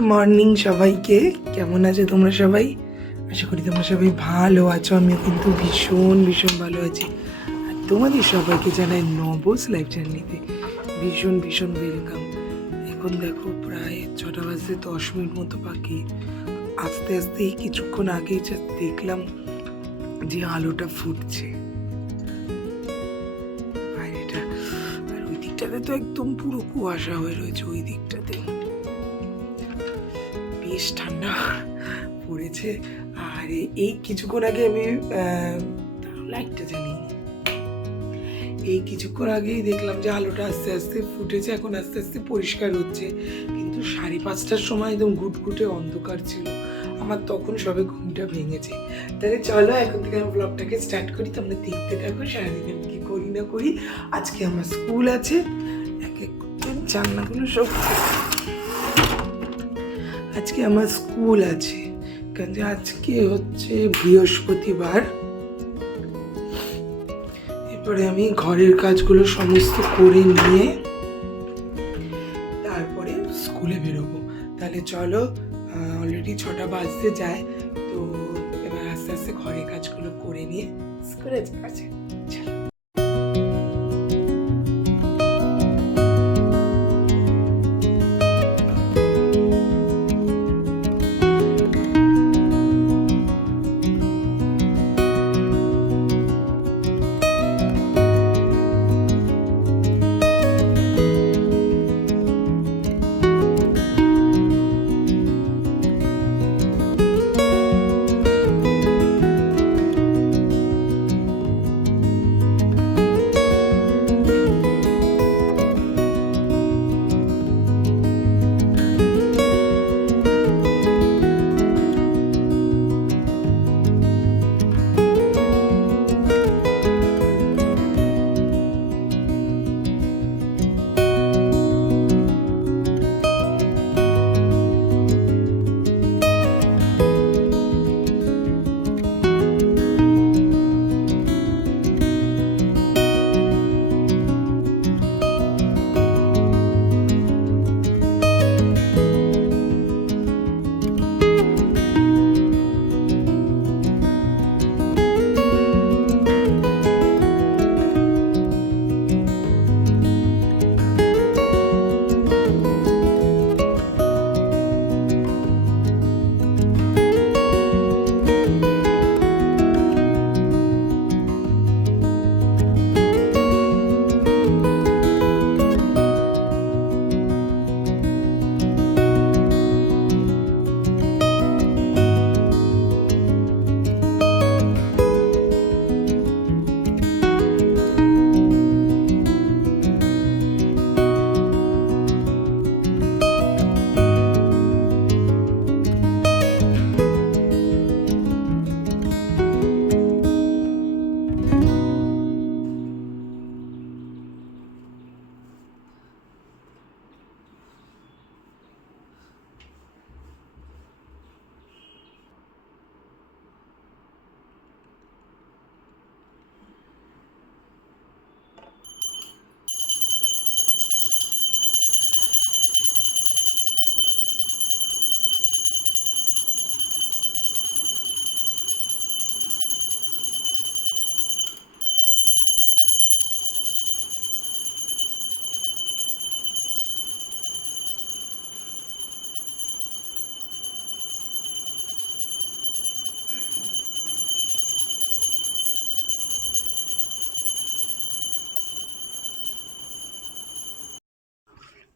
Morning সবাইকে। কেমন আছে তোমরা সবাই? আশা করি তোমরা সবাই ভালো আছো। আমি কিন্তু ভীষণ ভীষণ ভালো আছি। আর তোমাদের সবাইকে জানাই নবস লাইফ জার্নিতে ভীষণ ভীষণ ওয়েলকাম এখন দেখো, প্রায় ছটা বাজতে দশ মিনিট মতো বাকি। আস্তে আস্তে কিছুক্ষণ আগেই যা দেখলাম যে আলোটা ফুটছে। বাইরেটা। আর ওই দিকটাতে তো একদম পুরো কুয়াশা হয়ে রয়েছে, ওই দিকটাতে বেশ ঠান্ডা পড়েছে। আর এই কিছুক্ষণ আগে আমি লাইটটা জানি। এই কিছুক্ষণ আগেই দেখলাম যে আলোটা আস্তে আস্তে ফুটেছে, এখন আস্তে আস্তে পরিষ্কার হচ্ছে। কিন্তু সাড়ে পাঁচটার সময় একদম ঘুটঘুটে অন্ধকার ছিল। আমার তখন সবে ঘুমটা ভেঙেছে। তাহলে চলো, এখন থেকে আমি ব্লগটাকে স্টার্ট করি। তোমরা দেখতে থাকো, সারাদিন আমি কী করি না করি। আজকে আমার স্কুল আছে এক এক জানলাগুলো সব আজকে আমার স্কুল আছে, কারণ আজকে হচ্ছে বৃহস্পতিবার। এরপরে আমি ঘরের কাজগুলো সমস্ত করে নিয়ে তারপরে স্কুলে বেরোবো। তাহলে চলো অলরেডি ছটা বাজতে যায়, তো এবার আস্তে আস্তে ঘরের কাজগুলো করে নিয়ে স্কুলে যাওয়া যায়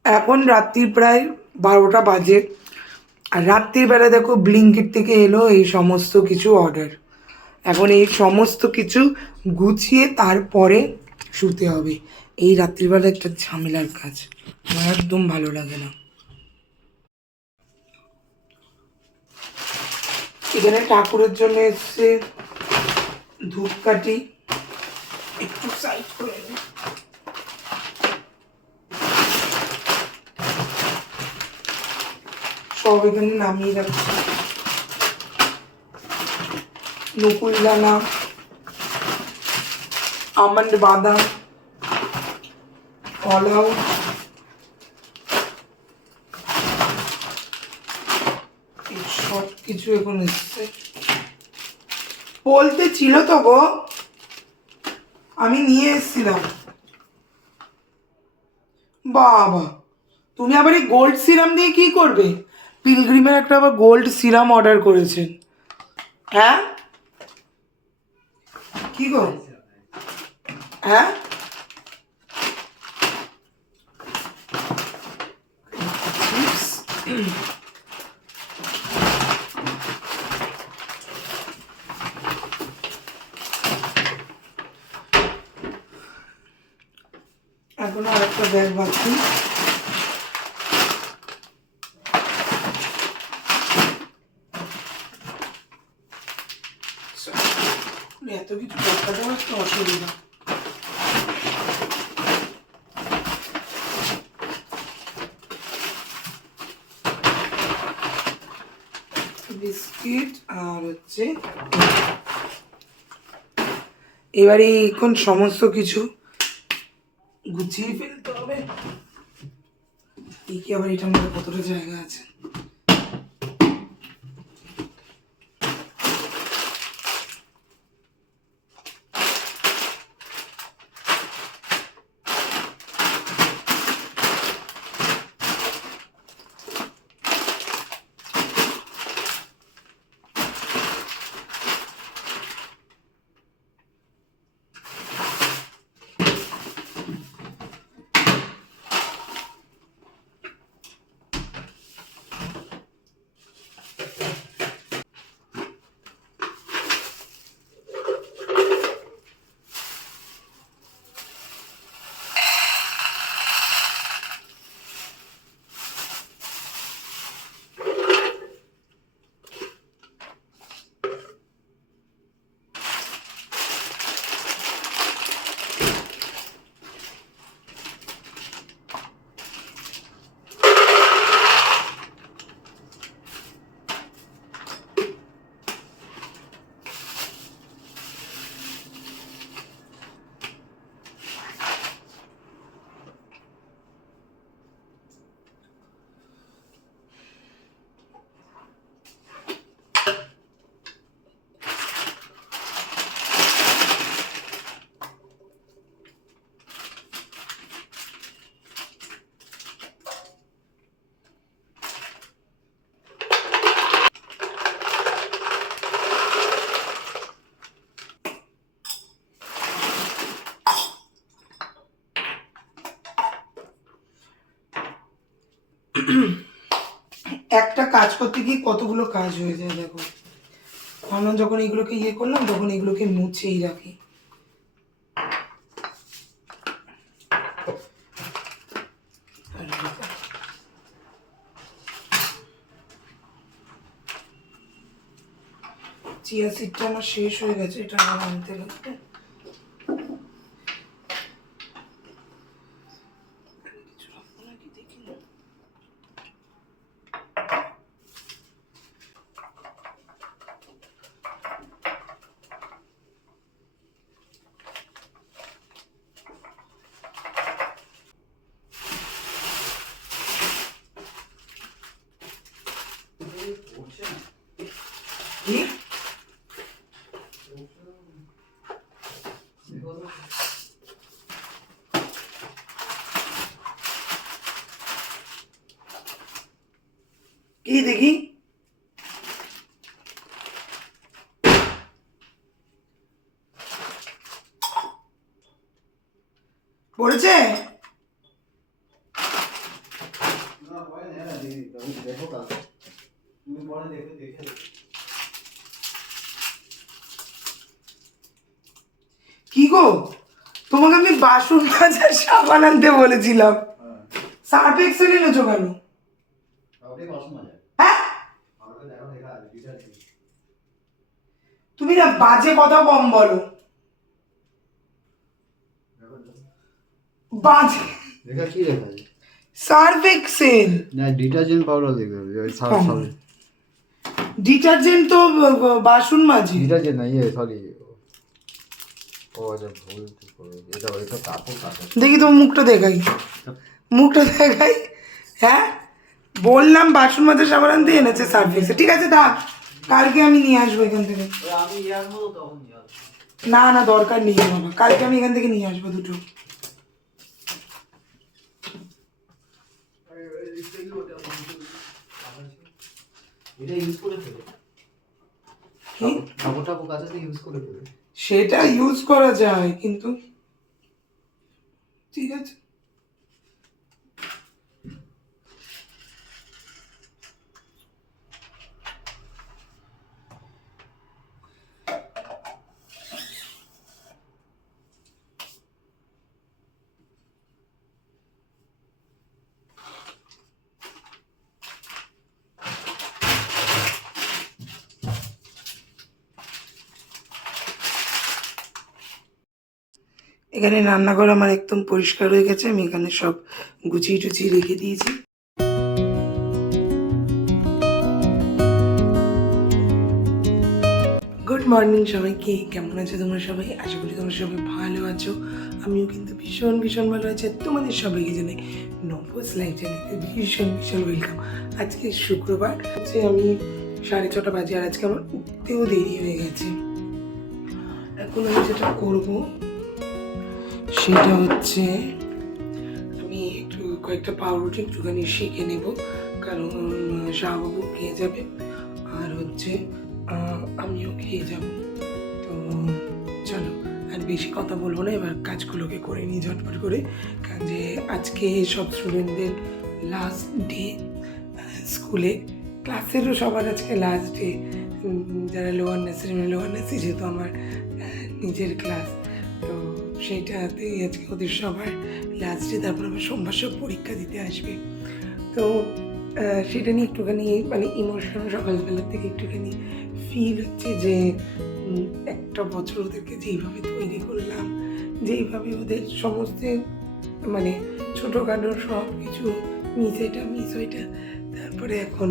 এখন রাত্রি প্রায় বারোটা বাজে। আর রাত্রির বেলা দেখো ব্লিঙ্কিট থেকে এলো এই সমস্ত কিছু অর্ডার এখন এই সমস্ত কিছু গুছিয়ে তারপরে শুতে হবে। এই রাত্রিবেলা একটা ঝামেলার কাজ। আমার একদম ভালো লাগে না। এখানে ঠাকুরের জন্য এসছে ধূপকাঠি। একটু সাইড করে সব এখানে নামিয়ে রাখছি। দানা আমন্ড বাদাম কলাও শর্ট কিছু এখন এসছে। বলতে ছিল তো গো, আমি নিয়ে এসেছিলাম। বাবা, তুমি আবার এই গোল্ড সিরাম দিয়ে কি করবে? পিলগ্রিমের একটা আবার গোল্ড সিরাম অর্ডার করেছেন হ্যাঁ? কি গো? হ্যাঁ? এখনও আরেকটা ব্যাগ বাকি এত কিছু ব্যাগটাতে অসুবিধা বিস্কিট আর হচ্ছে। এবারে এখন সমস্ত কিছু গুছিয়ে ফেলতে হবে। এই কি আবার এটার মধ্যে কতটা জায়গা আছে? কাজ করতে গিয়ে কতগুলো কাজ হয়ে যায় দেখো। আমরা যখন এগুলোকে ইয়ে করলাম, তখন এগুলোকে মুছেই রাখি। চিয়া সিডটা আমার শেষ হয়ে গেছে, এটা আমার আনতে লাগবে কিছু রাখব নাকি দেখি না কি কি দেখি পড়েছে না দেখো তুমি পরে দেখে দেখে কি গো? তোমাকে আমি বাসন মাজার সাবান আনতে বলেছিলাম। সার্ফ এক্সেল এনেছো কেন? হ্যাঁ? তুমি না বাজে কথা কম বলো। বাজে। কি সার্ফ এক্সেল না ডিটারজেন্ট পাউডার দেখবে ওই সার্ফ হুম। ডিটারজেন্ট তো বাসন মাজি ডিটারজেন্ট না ইয়ে সরি ও আচ্ছা ভুল ঠিক করে এটা এটা কাপড় কাপড় দেখি তোমার মুখটা দেখাই। মুখটা দেখাই। হ্যাঁ? বললাম বাসন মাজা সাবান আনতে এনেছে সার্ভিসে ঠিক আছে দা কালকে আমি নিয়ে আসব এখান থেকে। আমি আসব তখন না না দরকার নেই বাবা কালকে আমি এখান থেকে নিয়ে আসব দুটো। এটা ইউজ করে ফেলো। ইউজ করে ফেলো? সেটা ইউজ করা যায় কিন্তু ঠিক আছে। এখানে রান্নাঘর আমার একদম পরিষ্কার হয়ে গেছে, আমি এখানে সব গুছিয়ে টুচিয়ে রেখে দিয়েছি। গুড মর্নিং সবাইকে, কেমন আছো তোমরা সবাই? আশা করি তোমরা সবাই ভালো আছো। আমিও কিন্তু ভীষণ ভীষণ ভালো আছি তোমাদের সবাইকে জানাই নবস লাইফ চ্যানেলতে ভীষণ ভীষণ ওয়েলকাম আজকে শুক্রবার, হচ্ছে আমি সাড়ে ছটা বাজে, আর আজকে আমার উঠতেও দেরি হয়ে গেছে। এখন আমি যেটা করব সেটা হচ্ছে আমি একটু কয়েকটা পাউরুটি একটুখানি শিখে নেব, কারণ শাহবাবু খেয়ে যাবে। আর হচ্ছে আমিও খেয়ে যাব। তো চলো, আর বেশি কথা বলব না, এবার কাজগুলোকে করে নিই ঝটপট করে। কারণ যে আজকে সব স্টুডেন্টদের লাস্ট ডে স্কুলে। ক্লাসেরও সবার আজকে লাস্ট ডে যারা লোয়ার নার্সারি লোয়ার নার্সারি যেহেতু আমার নিজের ক্লাস সেইটাতেই আজকে ওদের সবার লাস্টে তারপর আবার সোমবার সব পরীক্ষা দিতে আসবে। তো সেটা নিয়ে একটুখানি মানে ইমোশন সকালবেলার থেকে একটুখানি ফিল হচ্ছে যে একটা বছর ওদেরকে যেইভাবে তৈরি করলাম, যেইভাবে ওদের সমস্ত মানে ছোটোখাটো সব কিছু মিস এটা মিস ওইটা, তারপরে এখন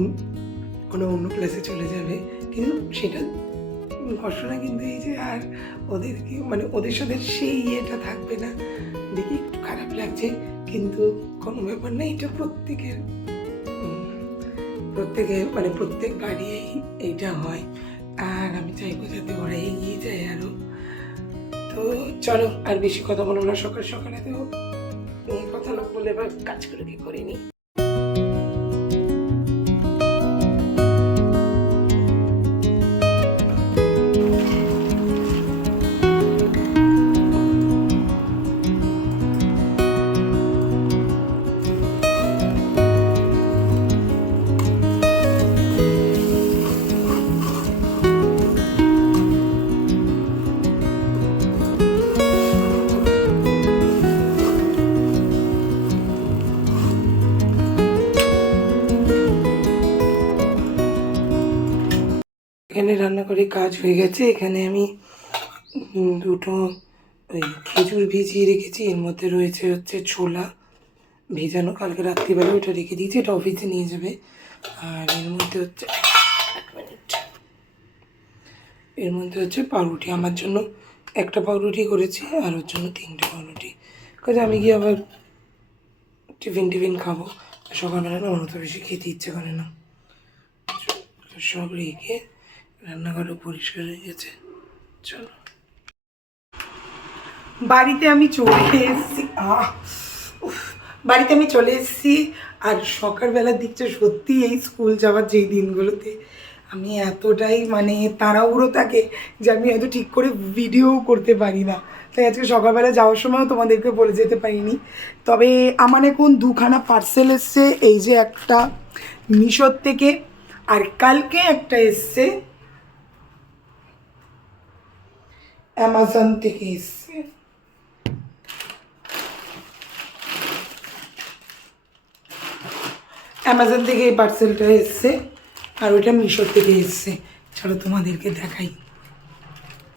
কোনো অন্য ক্লাসে চলে যাবে। কিন্তু সেটা ঘটনা কিন্তু এই যে আর ওদেরকে মানে ওদের সাথে সেই ইয়েটা থাকবে না। দেখি একটু খারাপ লাগছে কিন্তু কোনো ব্যাপার না এটা প্রত্যেকের। উম, প্রত্যেকের মানে প্রত্যেক বাড়ি এইটা হয়। আর আমি চাইব যাতে ওরা এগিয়ে যায় আরও তো চলো আর বেশি কথা বলব না সকাল সকালে তো এই কথা না বলে এবার কাজগুলোকে করে নিই। রান্নাঘরে কাজ হয়ে গেছে। এখানে আমি দুটো ওই খেজুর ভিজিয়ে রেখেছি। এর মধ্যে রয়েছে হচ্ছে ছোলা ভেজানো। কালকে রাত্রিবেলা ওটা রেখে দিয়েছি। এটা অফিসে নিয়ে যাবে। আর এর মধ্যে হচ্ছে, এক মিনিট এর মধ্যে হচ্ছে পাউরুটি। আমার জন্য একটা পাউরুটি করেছি, আর ওর জন্য তিনটে পাউরুটি। কাজে আমি গিয়ে আবার টিফিন টিফিন খাব। সকালবেলা না অন্য তো বেশি খেতে ইচ্ছে করে না। সব রেখে রান্নাঘরও পরিষ্কার হয়ে গেছে। চলো। বাড়িতে আমি চলে এসেছি। বাড়িতে আমি চলে এসেছি। আর সকালবেলার দিকটা সত্যি এই স্কুল যাওয়ার যেই দিনগুলোতে আমি এতটাই মানে তাড়াহুড়ো থাকে যে আমি হয়তো ঠিক করে ভিডিও করতে পারি না। তাই আজকে সকালবেলা যাওয়ার সময়ও তোমাদেরকে বলে যেতে পারিনি। তবে আমার এখন দুখানা পার্সেল এসছে। এই যে একটা মিশোর থেকে আর কালকে একটা এসছে অ্যামাজন থেকে এসছে অ্যামাজন থেকে এই পার্সেলটা এসছে, আর ওইটা মিশো থেকে এসছে। চলো তোমাদেরকে দেখাই।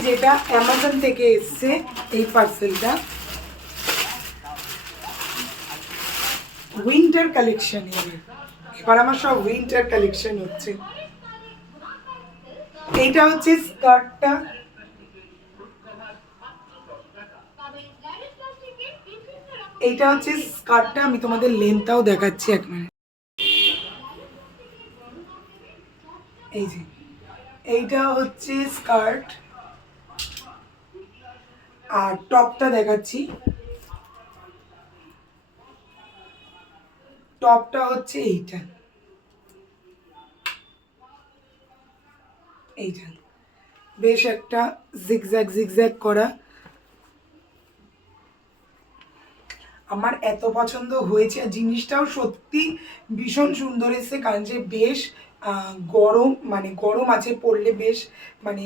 যেটা অ্যামাজন থেকে এসছে, এই পার্সেলটা উইন্টার কালেকশন এবার আমার সব উইন্টার কালেকশন হচ্ছে। এইটা হচ্ছে স্কার্টটা এইটা হচ্ছে স্কার্টটা, আমি তোমাদের লেন্থটাও দেখাচ্ছি এক মিনিট এই যে, এইটা হচ্ছে স্কার্ট। আর টপটা দেখাচ্ছি। টপটা হচ্ছে এইটা। এইটা। বেশ একটা জিগজ্যাগ জিগজ্যাগ করা। আমার এত পছন্দ হয়েছে জিনিসটাও সত্যি ভীষণ সুন্দর এসেছে, কারণ যে বেশ গরম মানে গরম আছে পরলে বেশ মানে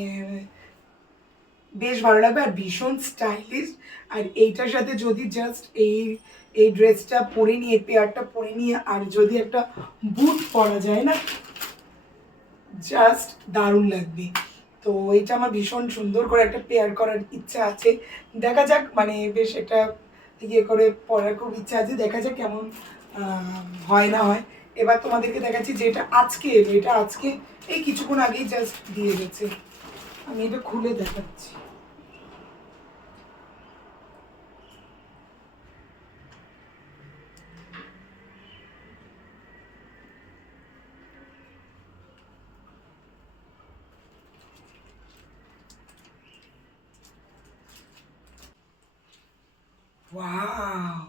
বেশ ভালো লাগবে আর ভীষণ স্টাইলিশ আর এইটার সাথে যদি জাস্ট এই এই ড্রেসটা পরে নিয়ে পেয়ারটা পরে নিয়ে আর যদি একটা বুট পরা যায় না জাস্ট দারুণ লাগবে। তো এটা আমার ভীষণ সুন্দর করে একটা পেয়ার করার ইচ্ছা আছে। দেখা যাক মানে বেশ একটা ইয়ে করে পড়ার খুব ইচ্ছা আছে, দেখা যাক কেমন হয় না হয়। এবার তোমাদেরকে দেখাচ্ছি যে এটা আজকে এটা আজকে, এই কিছুক্ষণ আগেই জাস্ট দিয়ে গেছে। আমি এটা খুলে দেখাচ্ছি। ওয়াও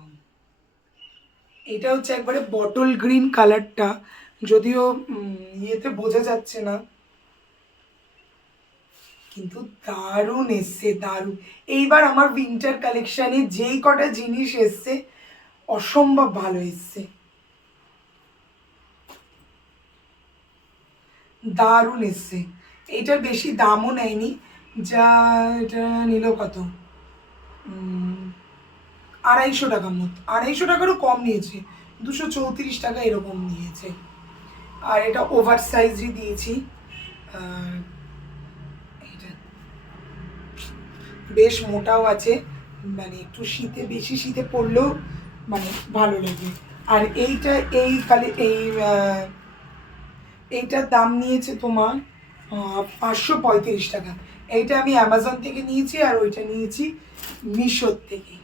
এটা হচ্ছে একবারে বটল গ্রিন কালারটা যদিও ইয়েতে বোঝা যাচ্ছে না। কিন্তু দারুণ এসছে, দারুণ। এইবার আমার উইন্টার কালেকশানে যেই কটা জিনিস এসছে, অসম্ভব ভালো এসছে। দারুণ এসছে। এইটার বেশি দামও নেয়নি। যা, এটা নিল কত? আড়াইশো টাকা মতো আড়াইশো টাকারও কম নিয়েছে। দুশো চৌত্রিশ টাকা এরকম নিয়েছে। আর এটা ওভার সাইজই দিয়েছি। বেশ মোটাও আছে। মানে একটু শীতে, বেশি শীতে পড়লেও মানে ভালো লাগে। আর এইটা, এই কালে, এই এইটার দাম নিয়েছে তোমার পাঁচশো পঁয়ত্রিশ টাকা। এইটা আমি অ্যামাজন থেকে নিয়েছি আর ওইটা নিয়েছি মিশোর থেকে।